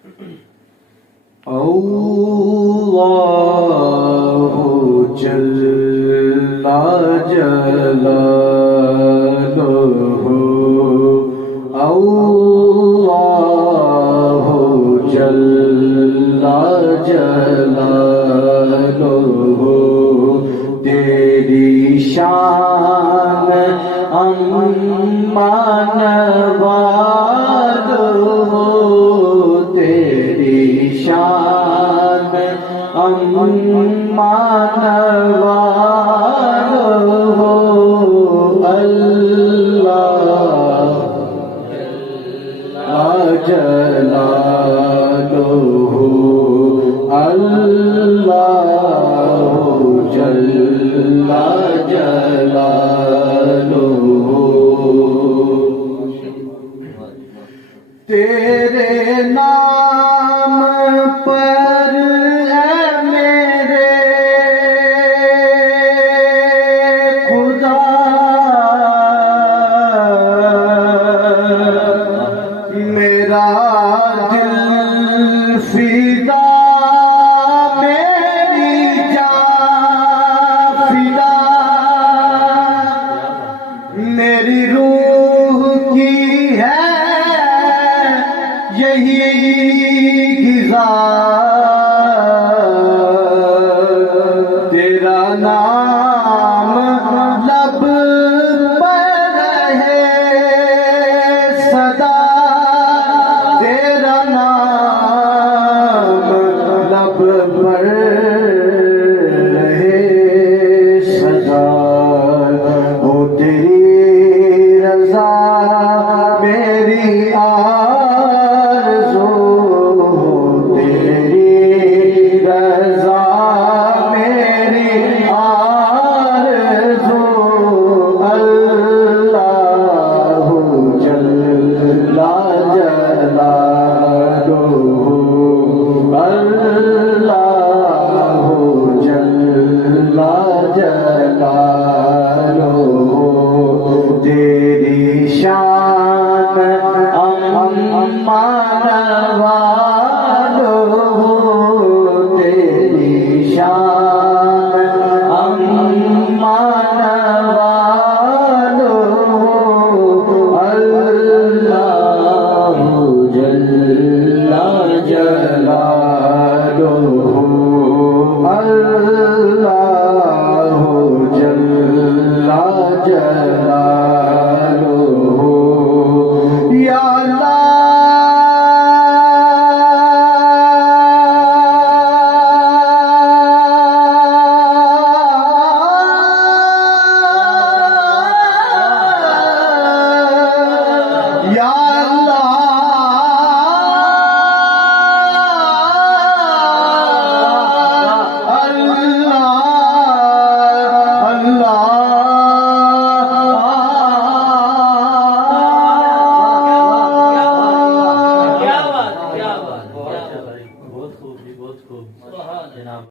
अल्लाहु जल्ला जलालुहु अल्लाहु जल्ला जलालुहु तेरी शान अम्मान वालुहु तेरी शान अम्मान वालुहु अल्लाह जलालुहु अल्लाहु जल्ला जलालुहु तेरे नाम पर है मेरे खुदा मेरा दिल फिदा मेरी जान फिदा मेरी रूह की है यही गिज़ा तेरा नाम लब पर रहे सदा तेरा नाम लब पर रहे सदा ओ तेरी रज़ा मेरी आरज़ू तेरी रज़ा मेरी आरज़ू अल्लाहु जल्ला जलालुहु अल्लाहु जल्ला जलालुहु तेरी शान अम्मान